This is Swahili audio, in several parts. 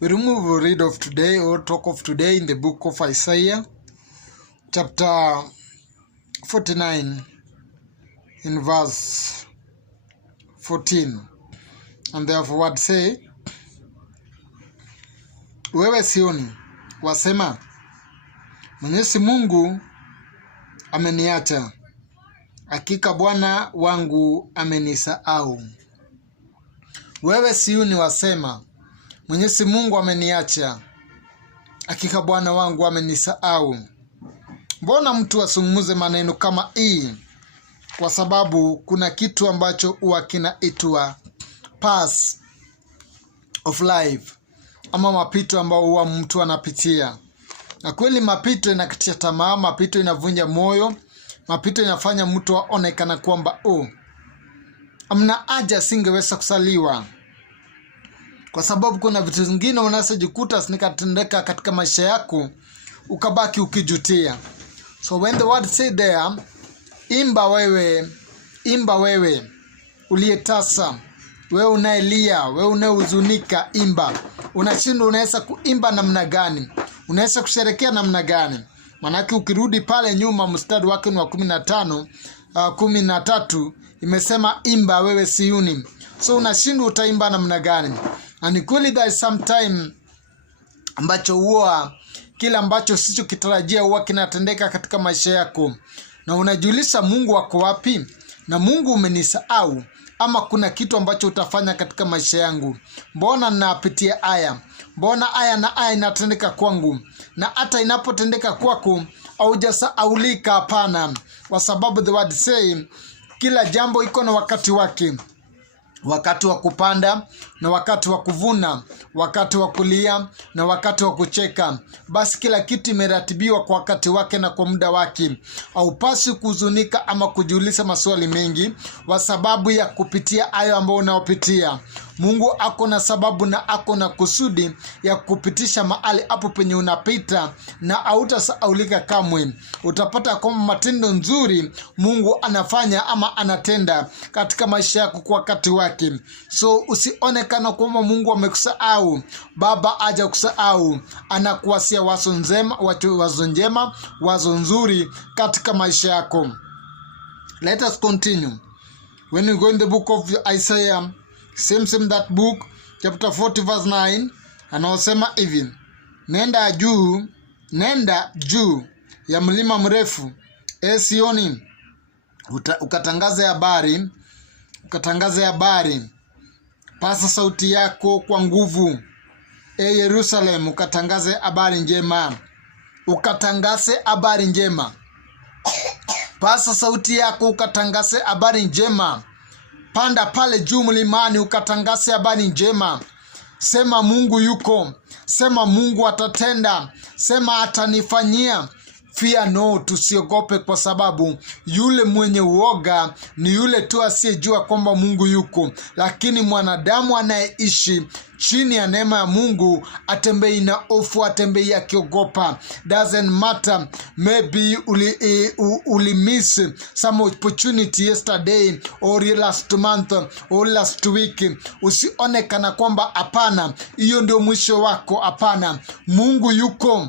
We remove a read of today or talk of today in the book of Isaiah, chapter 49, in verse 14. And therefore word say, wewe Sioni, wasema, Mwenyezi Mungu ameniacha, hakika Bwana wangu amenisahau. Wewe Sioni, wasema, Mwenyezi Mungu ameniacha, hakika Bwana wangu amenisahau. Mbona mtu asungumuze maneno kama hii? Kwa sababu kuna kitu ambacho huwa kinaitwa pass of life, ama mapito ambao huwa mtu anapitia. Na kweli mapito inakatisha tamaa, mapito inavunja moyo, mapito inafanya mtu aonekana kwamba amna haja singeweza kusaliwa. Kwa sababu kuna vitu vingine unasojikuta zinikatendeka katika maisha yako ukabaki ukijutia. So when the word say there, imba wewe uliyetasa, wewe unaelia, wewe unahuzunika, imba. Unashindwa unaweza kuimba namna gani? Unaweza kusherekea namna gani? Manake ukirudi pale nyuma mstari wake ni wa 13 imesema imba wewe Sioni. So unashindwa utaimba namna gani? And kweli there is some time ambacho huwa kila ambacho sicho kitarajia huwa kinatendeka katika maisha yako, na unajiuliza Mungu wako wapi? Na Mungu umenisahau, ama kuna kitu ambacho utafanya katika maisha yangu? Mbona napitia haya? Mbona haya inatendeka kwangu? Na hata inapotendeka kwako haujasahaulika. Hapana, kwa sababu the word say kila jambo iko na wakati wake. Wakati wa kupanda na wakati wa kuvuna, wakati wa kulia na wakati wa kucheka. Basi kila kitu imeratibiwa kwa wakati wake na kwa muda wake. Haupaswi kuhuzunika ama kujiuliza maswali mengi kwa sababu ya kupitia hayo ambayo unaopitia. Mungu ako na sababu na ako na kusudi ya kupitisha mahali hapo penye unapita, na hautasahaulika kamwe. Utapata kwamba matendo nzuri Mungu anafanya ama anatenda katika maisha yako kwa wakati wake. So usionekana kwamba Mungu amekusahau. Baba haja kusahau, anakuwasia wazo njema, wazo nzuri katika maisha yako. Let us continue. When you go in the book of Isaiah, same that book, chapter 40 verse 9, anaosema hivi: nenda juu ya mlima mrefu, Sioni, ukatangaze habari, pasa sauti yako kwa nguvu, Yerusalem, ukatangaze habari njema, pasa sauti yako ukatangaze habari njema. Panda pale juu mlimani ukatangaze habari njema. Sema Mungu yuko, sema Mungu atatenda, sema atanifanyia. Fear no, tusiogope, kwa sababu yule mwenye uoga ni yule tu asiyejua kwamba Mungu yuko. Lakini mwanadamu anayeishi chini ya neema ya Mungu atembei na hofu, atembei akiogopa. Doesn't matter, maybe uli miss some opportunity yesterday or last month or last week. Usionekana kwamba hapana, hiyo ndio mwisho wako. Hapana, Mungu yuko.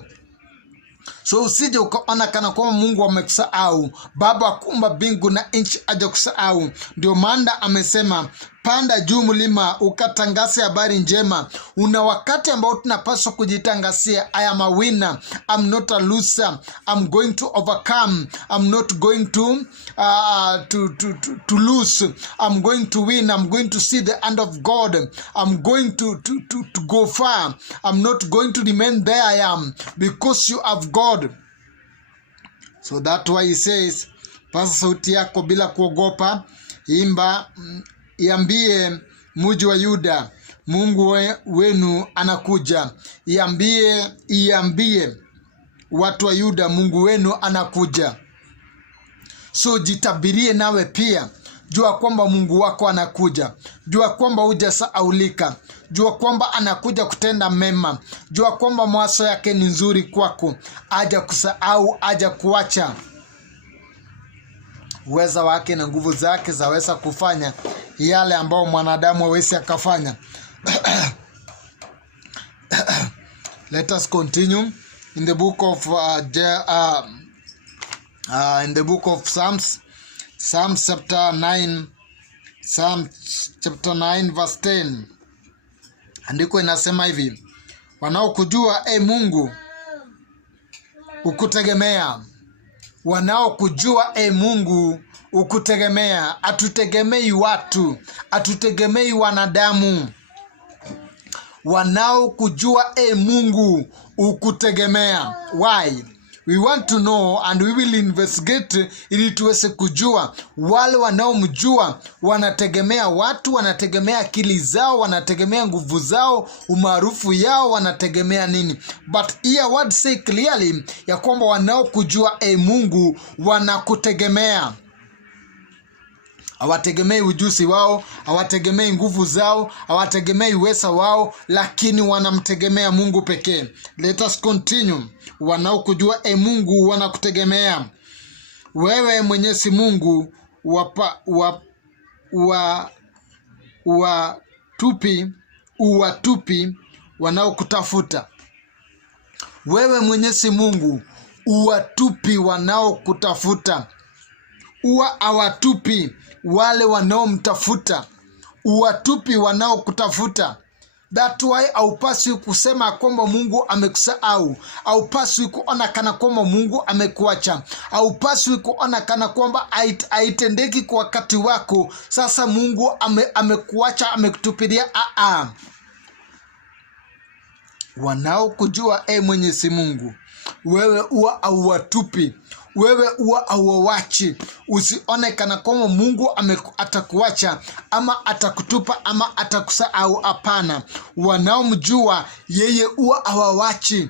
So usije ukaona kana kwamba Mungu amekusahau. Baba akumba mbingu na nchi aje kusahau. Ndio maana amesema panda juu mlima ukatangaze habari njema. Una wakati ambao tunapaswa kujitangazia, I am a winner, I'm not a loser, I'm going to overcome, I'm not going to lose, I'm going to win, I'm going to see the hand of God, I'm going to go far, I'm not going to remain there I am, because you have God. So that's why he says, pasa sauti yako bila kuogopa, imba, iambie mji wa Yuda, Mungu wenu anakuja. Iambie watu wa Yuda, Mungu wenu anakuja. So jitabirie nawe pia. Jua kwamba Mungu wako anakuja. Jua kwamba hujasahaulika. Jua kwamba anakuja kutenda mema. Jua kwamba mawazo yake ni nzuri kwako. Haja kusahau, haja kuacha. Uweza wake na nguvu zake zaweza kufanya yale ambao mwanadamu hawezi akafanya. Let us continue in the book of Psalms. Psalms chapter 9. Psalms chapter 9 verse 10. Andiko inasema hivi: wanaokujua Mungu ukutegemea. Wanaokujua Mungu ukutegemea. Atutegemei watu, atutegemei wanadamu. Wanaokujua Mungu ukutegemea. Why? We want to know and we will investigate ili tuweze kujua. Wale wanaomjua wanategemea watu, wanategemea akili zao, wanategemea nguvu zao, umaarufu yao, wanategemea nini? But here word say clearly ya kwamba wanaokujua Mungu wanakutegemea. Hawategemei ujuzi wao, hawategemei nguvu zao, hawategemei uweza wao, lakini wanamtegemea Mungu pekee. Let us continue. Wanaokujua Mungu wanakutegemea. Wewe Mwenyezi Mungu uwatupi wanaokutafuta. Wewe Mwenyezi Mungu uwatupi wanaokutafuta. Hawatupi wale wanaomtafuta, uwatupi wanaokutafuta. That why haupaswi kusema kwamba Mungu amekusahau. Haupaswi kuona kana kwamba Mungu amekuacha. Haupaswi kuona kana kwamba haitendeki kwa wakati wako. Sasa Mungu amekuacha, amekutupilia. Wanaokujua Mwenyezi Mungu, wewe huwa hauwatupi, wewe huwa hauwachi. Usione kana kwamba Mungu atakuacha ama atakutupa ama atakusahau. Hapana, wanaomjua yeye huwa hawawachi.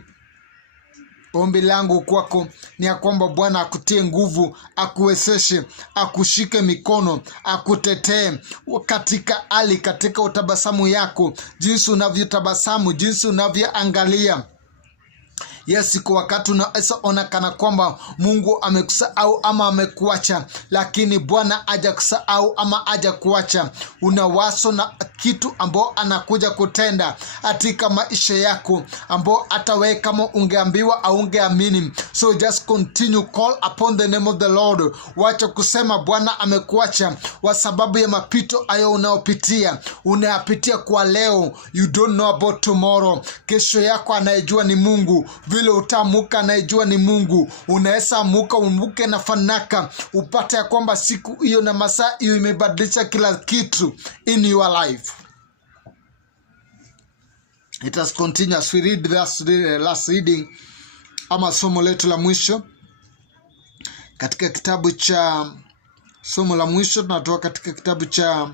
Ombi langu kwako ni ya kwamba Bwana akutie nguvu, akuwezeshe, akushike mikono, akutetee katika hali, katika utabasamu yako, jinsi unavyotabasamu, jinsi unavyoangalia. Yes, kwa wakati unaona kana kwamba Mungu amekusahau ama amekuacha, lakini Bwana hajakusahau ama hajakuacha. Una wazo na kitu ambao anakuja kutenda katika maisha yako, ambao hata wewe kama ungeambiwa au ungeamini. So just continue, call upon the name of the Lord. Wacha kusema Bwana amekuacha kwa sababu ya mapito hayo unayopitia. Unayapitia kwa leo, you don't know about tomorrow. Kesho yako anayejua ni Mungu. Vile utamuka anayejua ni Mungu. Unaweza amuka umuke na fanaka, upate ya kwamba siku hiyo na masaa hiyo imebadilisha kila kitu in your life. Let us continue as we read this last reading, ama somo letu la mwisho katika kitabu cha somo la mwisho. Tunatoka katika kitabu cha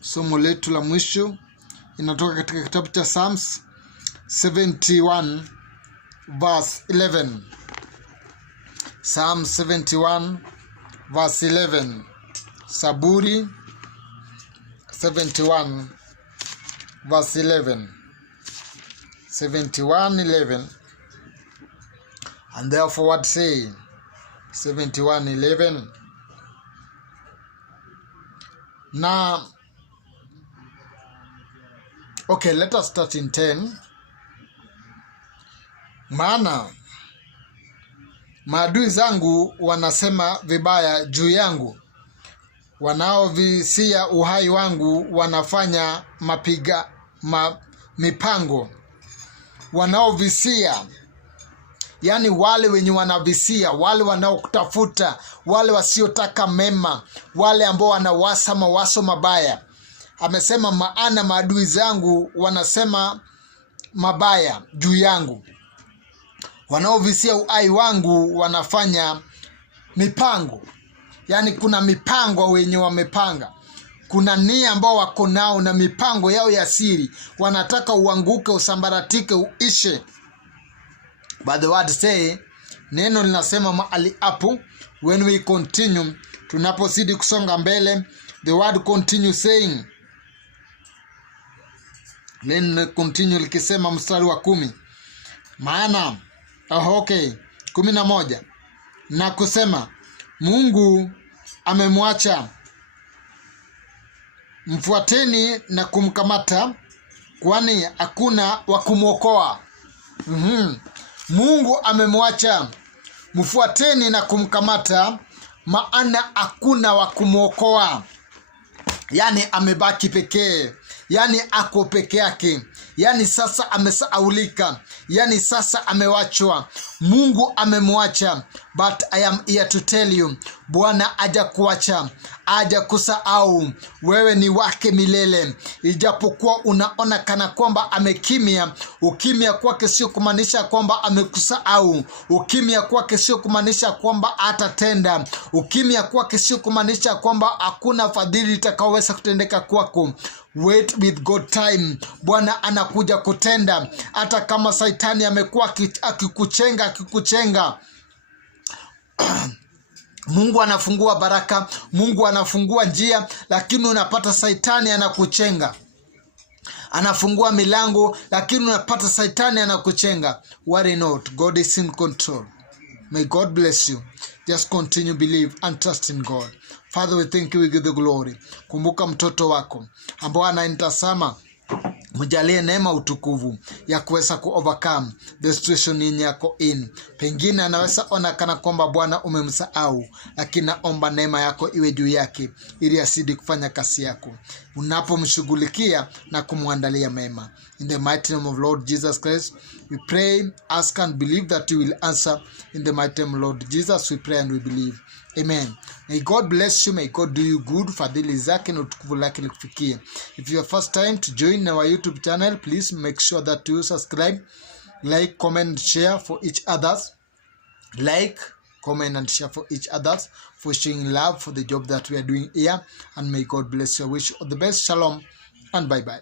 somo letu la mwisho inatoka katika kitabu cha Psalms 71 verse 11. Psalm 71 verse 11. Saburi 71 verse 11. 71:11. And therefore what say? 71:11. Now, okay, let us start in 10. Maana maadui zangu wanasema vibaya juu yangu, wanaovisia uhai wangu wanafanya mipango. Wanaovisia, yani wale wenye wanavisia, wale wanaokutafuta, wale wasiotaka mema, wale ambao wanawasa mawaso mabaya. Amesema maana maadui zangu wanasema mabaya juu yangu, wanaovisia uhai wangu wanafanya mipango. Yani kuna mipango wenye wamepanga, kuna nia ambao wako nao na mipango yao ya siri. Wanataka uanguke, usambaratike, uishe. But the word say, neno linasema mahali hapo, when we continue, tunapozidi kusonga mbele, the word continue saying, neno continue likisema mstari wa 10. Maana, okay, 11. Na kusema, Mungu amemwacha, mfuateni na kumkamata, kwani hakuna wa kumwokoa. Mungu amemwacha, mfuateni na kumkamata, maana hakuna wa kumwokoa. Yani amebaki pekee, yani ako peke yake, yani sasa amesahaulika, yani sasa amewachwa. Mungu amemwacha, but I am here to tell you, Bwana haja kuacha, haja kusahau. Wewe ni wake milele. Ijapokuwa unaona kana kwamba amekimya, ukimya kwake sio kumaanisha kwamba amekusahau. Ukimya kwake sio kumaanisha kwamba atatenda. Ukimya kwake sio kumaanisha kwamba hakuna fadhili itakayoweza kutendeka kwako. Wait with God time. Bwana anakuja kutenda. Hata kama Saitani amekuwa akikuchenga Mungu anafungua baraka, Mungu anafungua njia, lakini unapata Saitani anakuchenga. Anafungua milango, lakini unapata Saitani anakuchenga. Worry not, God is in control. May God bless you. Just continue believe and trust in God. Father, we thank you, we give the glory. Kumbuka mtoto wako ambao ananitazama, mjalie neema utukufu ya kuweza overcome the situation yenye yako in. Pengine anaweza ona kana kwamba Bwana umemsahau, lakini naomba neema yako iwe juu yake ili asidi kufanya kazi yako unapomshughulikia na kumwandalia mema. In the mighty name of Lord Jesus Christ, we pray, ask and believe that you will answer. In the mighty name of Lord Jesus, we pray and we believe. Amen. May God bless you. May God do you good. Fadhili zake na utukufu lake likufikie. If you are first time to join our YouTube channel, please make sure that you subscribe, like, comment, share for each others. Like, comment and share for each others, for showing love for the job that we are doing here. And may God bless you. I wish you all the best. Shalom and bye-bye.